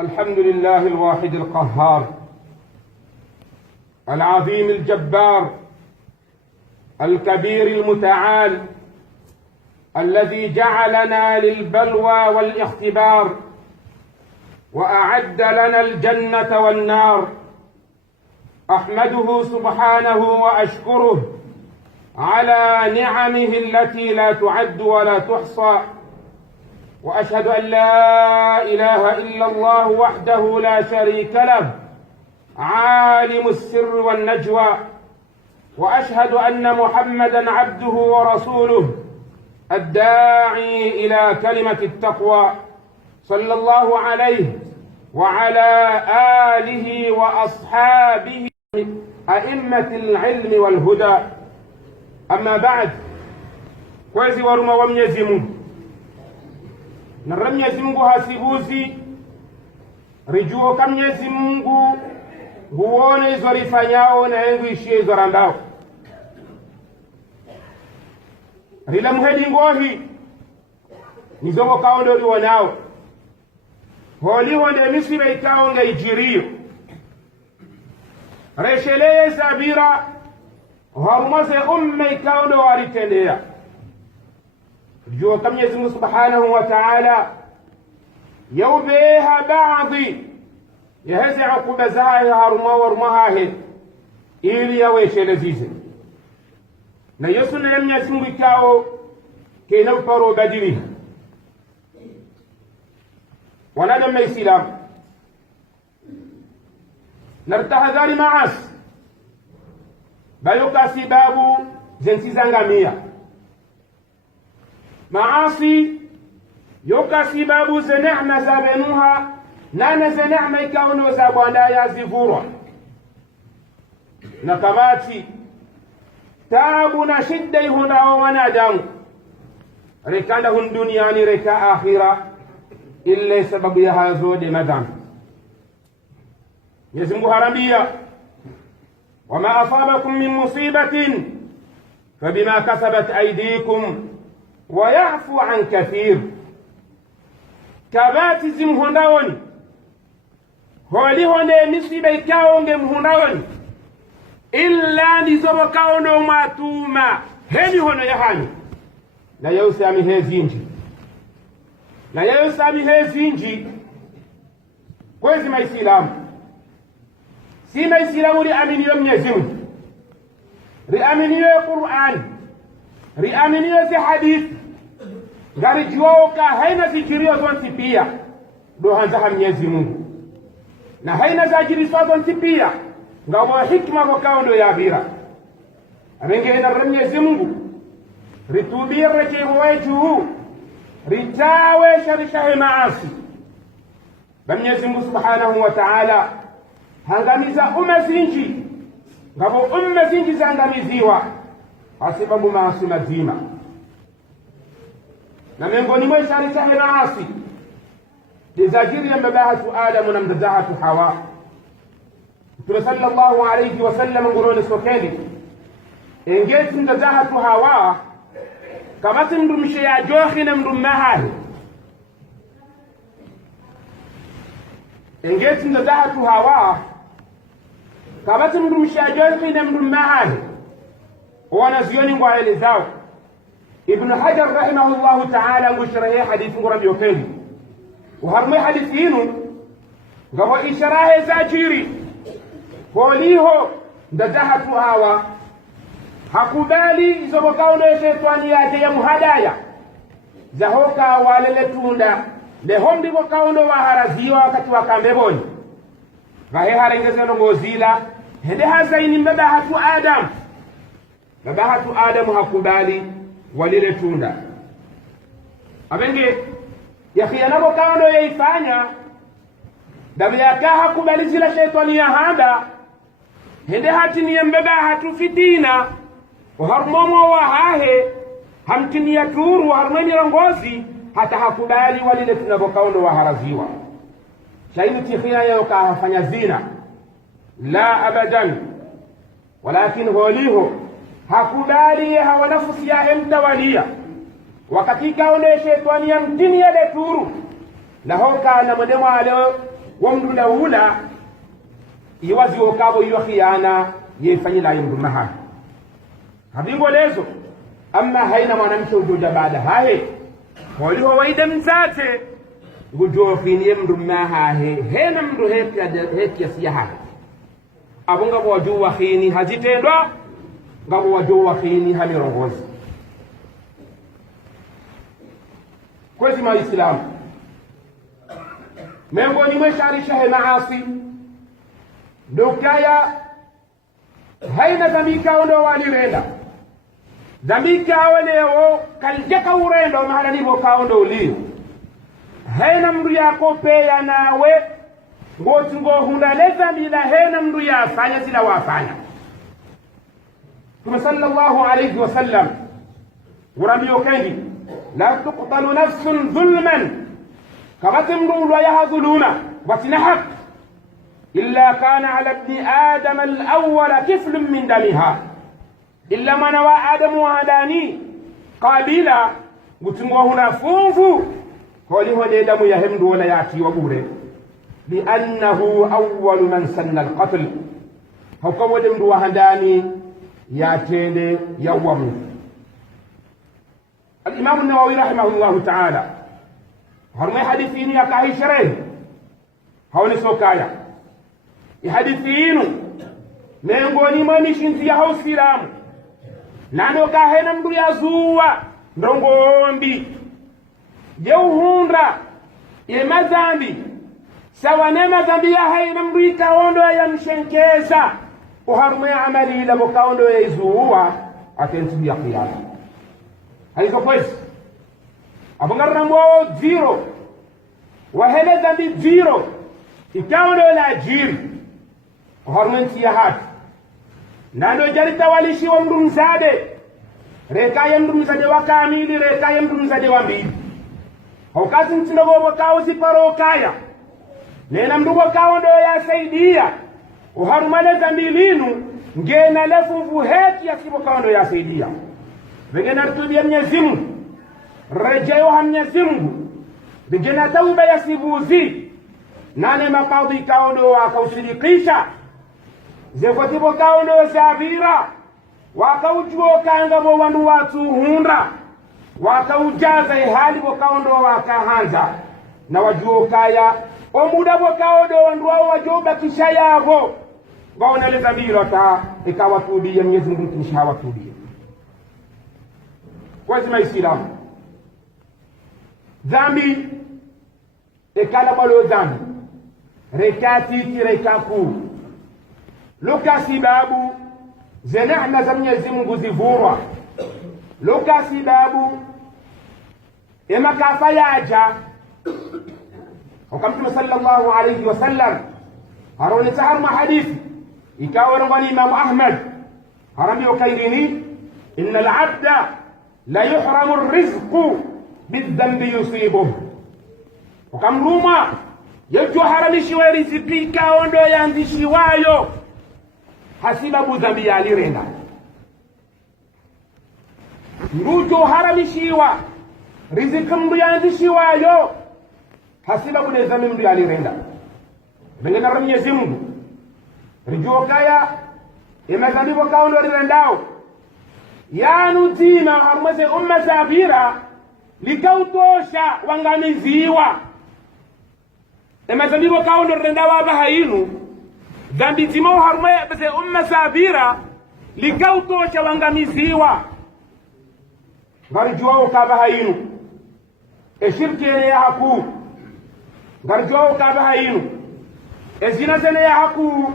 الحمد لله الواحد القهار العظيم الجبار الكبير المتعال الذي جعلنا للبلوى والاختبار وأعد لنا الجنة والنار. أحمده سبحانه وأشكره على نعمه التي لا تعد ولا تحصى، وأشهد أن لا إله إلا الله وحده لا شريك له عالم السر والنجوى، وأشهد أن محمدًا عبده ورسوله الداعي إلى كلمة التقوى، صلى الله عليه وعلى آله وأصحابه أئمة العلم والهدى. أما بعد، kwezi waruma wa Mwenyezi Mungu na Mwenyezi Mungu hasibuzi rijuo kama Mwenyezi Mungu huone izo rifanyao na yengu ishie izo randao rila muhedi ngohi nizogo kaundo liwonao holi honde misibe ikao nga ijirio resheleye sabira hormose ikaundo waritendea jua kama Mwenyezi Mungu Subhanahu wa Ta'ala yaubeha baadhi yahezi akuba zaha haruma warumahahe ili yaweshelezize na Yesu na Mwenyezi Mungu ikao kena uparo badiri wanadamu na Islamu nartahadhari maasi bayoka sababu zensizangamia maasi yoka sababu za neema za benuha na za neema ikauno za bwana yazivurwa na kamati taabu na shidda ihunao wanadamu rekanda hun duniani reka akhira illa sababu ya hazode madhambi. Mwenyezi Mungu harambia wama asabakum min musibatin fabima kasabat aydikum wa ya'fu an kathir. kabati zimhondaoni holi honde misiba ikaonge mhondaoni illa ndizobo kaono matuma heni hono yahani na yosami hezinji na yosami hezinji kwezi maislamu si maislamu riaminiyo Mwenyezi Mungu riaminiyo Qur'an riaminiyo si hadith ngari juoka haina zikirio zonti pia do hanza Mwenyezi Mungu na haina zajiri zonti pia ngawa hikma kwa kaundo ya bira amenge ina Mwenyezi Mungu ritubia reke wetu ritawe sharisha maasi Mwenyezi Mungu Subhanahu wa Ta'ala hangamiza zinji ngabo zinji zangamiziwa asibabu maasi mazima na miongoni mwa sharisha maasi lizajiri ya mbabahatu Adamu na mbabahatu Hawa. Mtume sallallahu alayhi wasallam nguroni sokeli engeti mbabahatu Hawa kamati mdumishe ya johi na mdumahari engeti mbabahatu Hawa kamati mdumishe ya johi na mdumahari wanazioni ngwaele zao. Ibn Hajar rahimahullahu ta'ala ngushrahe hadithi ngurabi yokeli uharme hadithi hinu ngawa isharahe zajiri holiho ndajahatu Hawa hakubali izobokauno shetani yake ya muhadaya zahoka walele tunda lehomdi bokauno waharaziwa wakati wakambeboni vahe harengezeno ngozila hende hazaini mbabahatu Adamu hakubali walile tunda abenge yakhiyanabo kaundo yaifanya dabyakaha kubali zila shetani ya handa hende hati ni mbeba hatu fitina uharmomo wa hahe hamtini ya turu uharmeni rangozi hata hakubali walile tunabo kaundo wa haraziwa shaibu tikhina yoka hafanya zina la abadan walakin holiho hakubali hawa nafsi ya mtawalia wakati kaone shetani ya mtini ya leturu na hoka na mdemo aleo wamdu laula iwazi okabo iyo khiyana yefanyila yimdu maha habingo lezo amma haina mwanamke ujoja baada hahe waliho waida mzate gujo khini mdu maha hena mdu heki asiyaha abunga waju wa khini hajitendwa ngabo waju wa khini hamirongozi kwezi maislamu miongoni mwa sharisha maasi dokaya haina dhamika ndo walirenda dhamika waleo kaljaka urendo maana nibo kaondo ulio haina mndu yako peya nawe ngoti ngo hundaleza bila haina mndu yafanya sila wafanya Mtume sallallahu alayhi wasallam urambio kengi la tuqtalu nafsun dhulman كغتم ويهذلون وتنحق إلا كان على ابن آدم الأول كفل من دمها إلا ما نوى آدم وهداني قابيلا قتموا هنا فوفو هو دم يهمد ولا يأتي وقوله لأنه أول من سن القتل هو قوة وهداني يأتي يوم الإمام النووي رحمه الله تعالى هرمي حديثين يا كاهي شرين هوني سوكايا يحديثين مينغوني ماني شنتي يا هو سيرام نانو كاهي نمدو يا زوا ndongombi jeuhundra yemazambi sawa nema zambi ya hai namdu ikaondo ya mshenkeza uharume amali ila mukaondo ya izuwa atentu ya qiyama halizo kwezi abungarra mwo zero wahele zambi zero ikaondo la jiri uharumenti ya hati nando jarita walishi wa mdu mzade rekaye mdu mzade wa kamili rekaye mdu mzade wa mbili haukazi mtinogo wakao ziparo kaya nena mdugo kaondo ya saidia uharumale zambi linu ngena lefu mvuheti ya sibo kaondo ya saidia vengena rutubia mnyezimu rejeyo ha mnyezimu vengena tauba ya sibuzi nane makadhi kaondo wakaushirikisha zefotibo kaondo zabira wakaujuo kangamo wandu watu hunda wakaujaza ihali bokaondo wakahanza na wajuo kaya omuda bokaondo wandu wao wajoba kisha yavo waona lezabira ta ikawatubia Mwenyezi Mungu kisha watubia kwa zima Islamu dhambi ikala balo dhambi rekati kirekaku luka sibabu zenehna za Mwenyezi Mungu zivurwa luka sibabu makafa yaja وكما صلى الله عليه وسلم هرون تهرم حديث يكاور الإمام أحمد هرمي وكيريني إن العبد لا يحرم الرزق بالذنب يصيبه وكم روما يجو حرمي شوي رزقي كاوندو يانزي شوايو حسيبه ذنبي يالي رينا نوجو حرمي شوا رزقم يانزي شوايو hasila bude zamim ndi alirenda benga na Mwenyezi Mungu rijo kaya imazali bokaondo rirendao yanu tima harmaze umma sabira likautosha wanganiziwa imazali bokaondo rirendao abahainu dhambi timo harmaze umma sabira likautosha wangamiziwa ngarijo kabahainu eshirki ya haku ngarjuwa kabaha inu ezina zene ya haku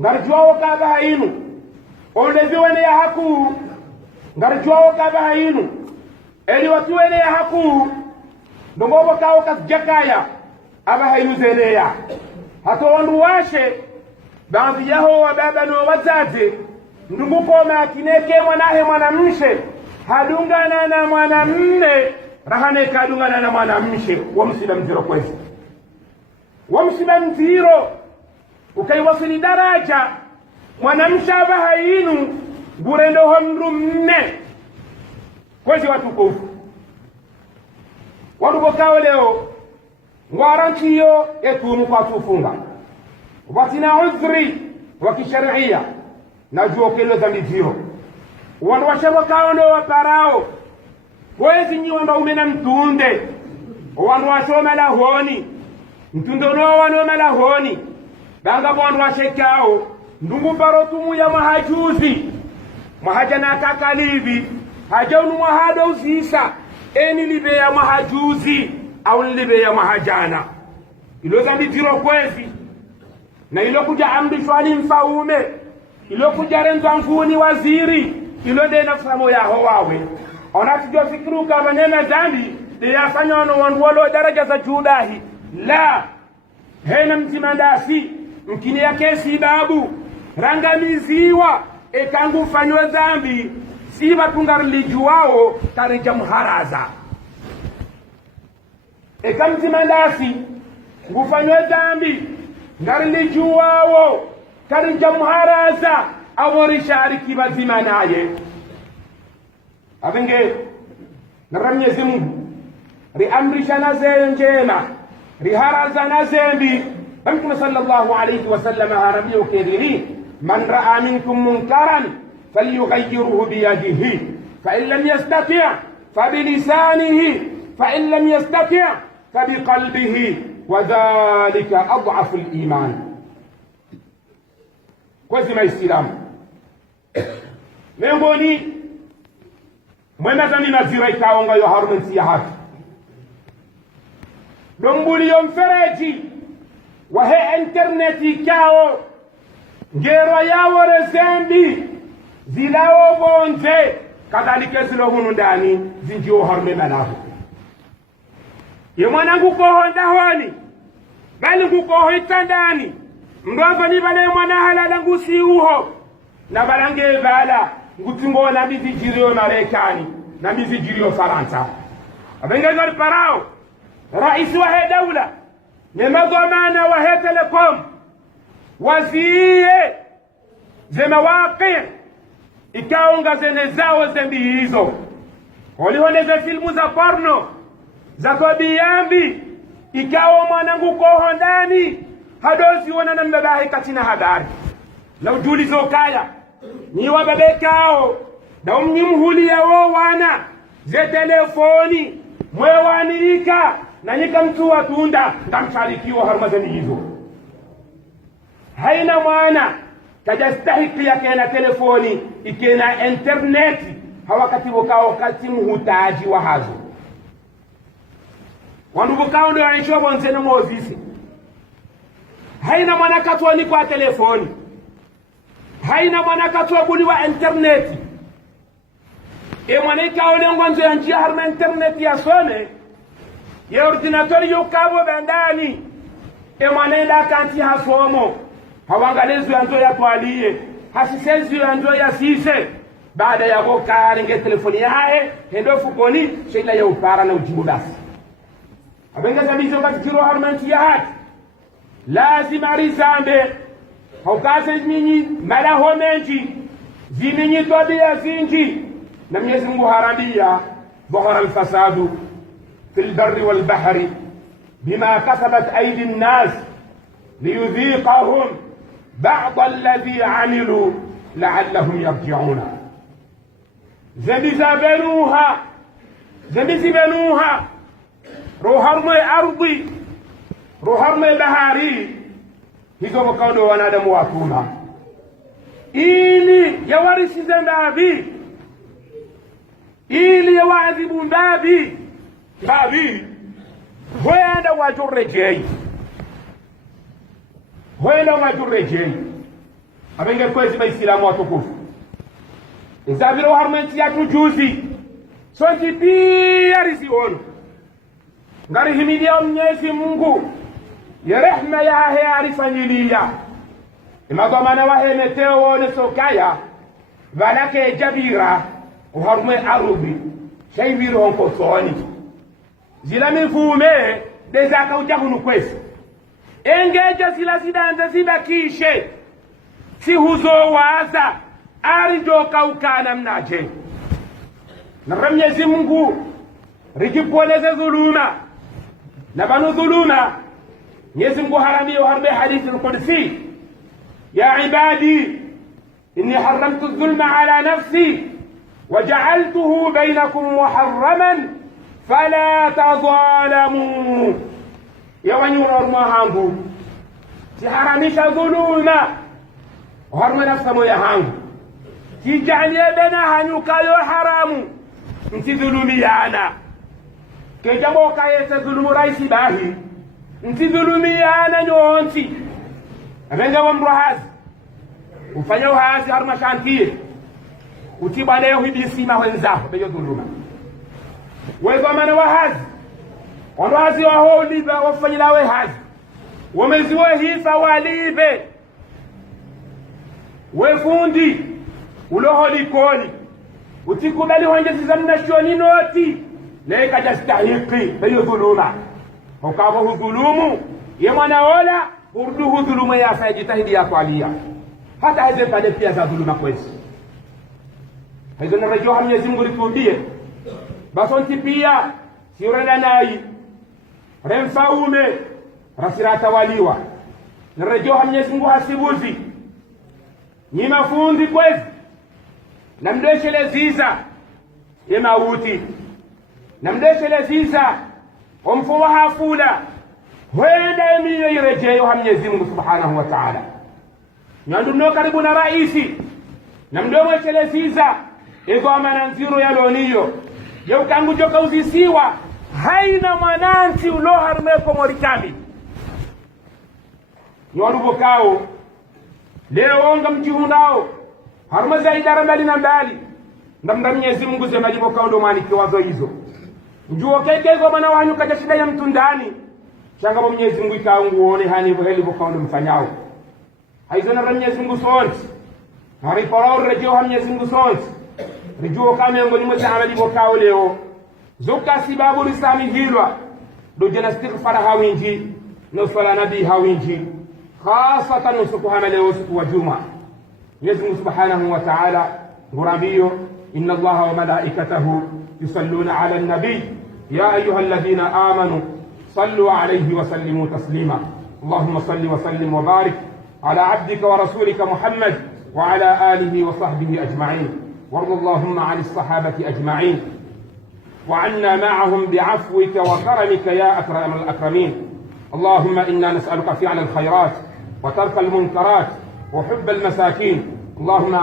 ngarjuwa kabaha inu olezi wene ya haku ngarjuwa kabaha inu eli watu wene ya haku ndongobo kawo kasjakaya abaha inu zene ya hato wandu washe baadhi yaho wa baba no wazazi ndunguko makineke mwanahe mwanamshe hadungana na mwanamme rahane kadungana na mwanamshe wa msilamu zero kwezi wa msilamu zero ukaiwasili daraja mwanamshe abaha inu gurendo homru mne kwezi watu kufu wadu bokawo leo ngwarantiyo etumu kwa tufunga watina udhri wa kisharia na juokelo dhambi ziro wandu washabo kaondo waparao kwezi nyiwamba umena mtunde wandu washoma lahoni mtundo no wanoma lahoni banga wandu washekao ndungu barotumu ya mahajuzi mahajana kakalivi hajaunu mahado uzisa eni libe ya mahajuzi au libe ya mahajana ilo dhambi ziro kwezi na ilo kuja amrishwani mfaume ilo kuja renzo mfuni waziri ilo de nafsamo ya howawe onatijua fikiru kama nena dhambi de yafanya wandu walo daraja za judahi la hena mtimandasi mkini ya kesi babu rangamiziwa ekangu fanywe dhambi si batunga lijuwao tarija mharaza ekamtimandasi ngufanywe dhambi ngarilijuwao tarija mharaza aworisha kibazima naye abenge naramnyezi Mungu riamrisha na njema riharaza na zembi Mtume sallallahu alayhi wasallam haramiyo kediri man raa minkum munkaran falyughayyirhu biyadihi fa in lam yastati' fa bilisanihi fa in lam yastati' fa biqalbihi wa dhalika adhafu al-iman. Kwezi maislamu miongoni mwema mazira ikaonga yo harumenti ya haki dombuli yo mfereji wahe interneti kao ngero yawo rezembi zilawo bonze kadhalika zilo hunu ndani zinjiwo harume malaho ye mwanangu kohonda honi bali ngukoho itandani mdogo ni bale mwana halala ngusi uho na balange bala ngutingo na bizijirio Marekani na bizijirio Faransa abengeza parao rais wa dawla nemagomana wa Telecom waziye zemawaqi ikaonga zene zao zembi hizo walihoneze filmu za porno za kobiambi ikawa mwanangu koho ndani hadozi wana na mbabahi katina habari na ujulizo kaya ni wababekao na umnyimhulia wo wana ze telefoni mwewanika na nika mtu watunda ndamsharikiwa harumazani hizo haina mwana tajastahiki yake na telefoni ikena internet hawakati wakao kati muhutaji wa hazo wandu wakao ndo yanishuwa bonsene mwozisi haina mwana katwa ni kwa telefoni haina mwana katwa buli wa interneti mwana ikao lengwanzo ya njia harma interneti ya some ya ordinatori yukabo bandani mwana ila kanti hasomo hawangalezu ya nzo ya tualie hasisezu ya nzo ya sise baada ya boka nge telefoni yae hendo fukoni shila ya upara na ujibu basi abenga zabizo katikiro harmanti ya hati lazima rizambe haukaze nyinyi malaho menji zininyi tabia zinji na Mwenyezi Mungu harambia dhahara alfasadu fil barri wal bahri bima kasabat aydi an-nas liyudhiqahum ba'd alladhi 'amilu la'allahum yarji'una zambi zibenuha ruharme ardi ruharme bahari hizo mkaudo wanadamu wakuma ili yawarisi zambabi ili yawadhibu mbabi huenda wajurejei abenge kwezi maislamu watukufu izabiro harmenti ya tujuzi sonji pia risi ono ngari himidia Mwenyezi Mungu ya rehma ya he arifanyilia imagomana wahe meteo wone sokaya vanake jabira uharume arubi shaibiro honko soni zila mifume dezaka ujahunu kwesi engeja zila zidanza zibakishe si huzo waza arijoka ukana mnaje na Mwenyezi Mungu rijipoleze dhuluma na banu dhuluma. Mwenyezi Mungu haramia harbe hadithi al-Qudsi, ya ibadi inni haramtu dhulma ala nafsi waja'altuhu bainakum muharraman fala tadhalamu. Ya wanyurorma hangu tiharamisha dhuluma harma nafsa moya hangu tijalie bena hanyukayo haramu ntidhulumiana kejamo kayete dhulumu raisi bahi ntidhulumiana nyonti abenga wamruhazi ufanya uhazi harma shantie utiba leo hibisima wenzako beyo dhuluma wezo mana wahazi wahazi waho liba wafanyila we hazi wameziwe hifa walibe wefundi uloho likoni utikubali honjezi za mnashoni noti leka jastahiki beyo dhuluma ukavo hudhulumu ye mwanaola urdu hudhulumu ya sayajitahidi ya kwalia hata heze pade pia za dhuluma kwezi hizo narejoha Mwenyezi Mungu litubie basonti pia siurela nayi remfaume rasirata waliwa narejoha Mwenyezi Mungu hasibuzi ni mafundi kwezi na mdeshele ziza ye mauti na mdeshele ziza omfuwa hafula huenda emiyo irejeyo ha Mwenyezi Mungu subhanahu wa ta'ala nyanduno karibu na raisi na mdomo chele ziza ego amana nziro ya loniyo yeu kangu joka uzisiwa haina mwananti ulo harmeko morikami nyorubo kao leo onga mjihundao harma za idara mbali na mbali ndamda Mwenyezi Mungu zema libo kao ndo maniki wazo hizo njuo keke ego mana wanyu kaja shida ya mtu ndani shanga bo Mwenyezi Mungu ikaungu one hani bo heli bo kao ndo mfanyao haizo na Mwenyezi Mungu sonti hari parao rejeo ha Mwenyezi Mungu sonti rijuo kame ngoni mtaala libo kao leo zuka sibabu risami hilwa do jana istighfar hawinji no sala nabi hawinji khasatan usiku hamale usiku wa juma Mwenyezi Mungu subhanahu wa ta'ala ngurambio inna Allaha wa malaikatahu yusalluna ala an-nabi ya ayyuhalladhina amanu sallu alayhi wa sallimu taslima Allahumma salli wa sallim wa barik ala 'abdika wa rasulika Muhammad wa ala alihi wa sahbihi ajma'in warḍa Allahumma 'ani as-sahabati ajma'in وعنا معهم بعفوك وكرمك يا أكرم الأكرمين اللهم إنا نسألك فعل الخيرات وترك المنكرات وحب المساكين اللهم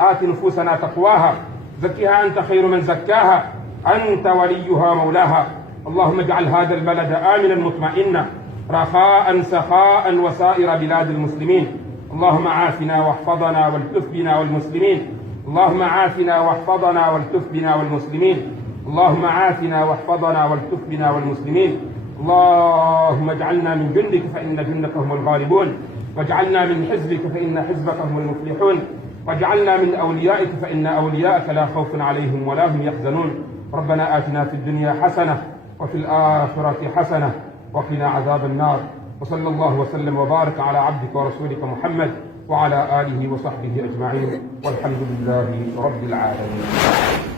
آت نفوسنا تقواها زكها أنت خير من زكاها أنت وليها مولاها اللهم اجعل هذا البلد آمنا مطمئنا رخاء سخاء وسائر بلاد المسلمين اللهم عافنا واحفظنا والتف بنا والمسلمين اللهم عافنا واحفظنا والتف بنا والمسلمين اللهم عافنا واحفظنا والتف بنا والمسلمين اللهم اجعلنا من جندك فإن جندك هم الغالبون واجعلنا من حزبك فإن حزبك هم المفلحون واجعلنا من أوليائك فإن أولياءك لا خوف عليهم ولا هم يحزنون ربنا آتنا في الدنيا حسنة وفي الآخرة حسنة وقنا عذاب النار وصلى الله وسلم وبارك على عبدك ورسولك محمد وعلى آله وصحبه أجمعين والحمد لله رب العالمين.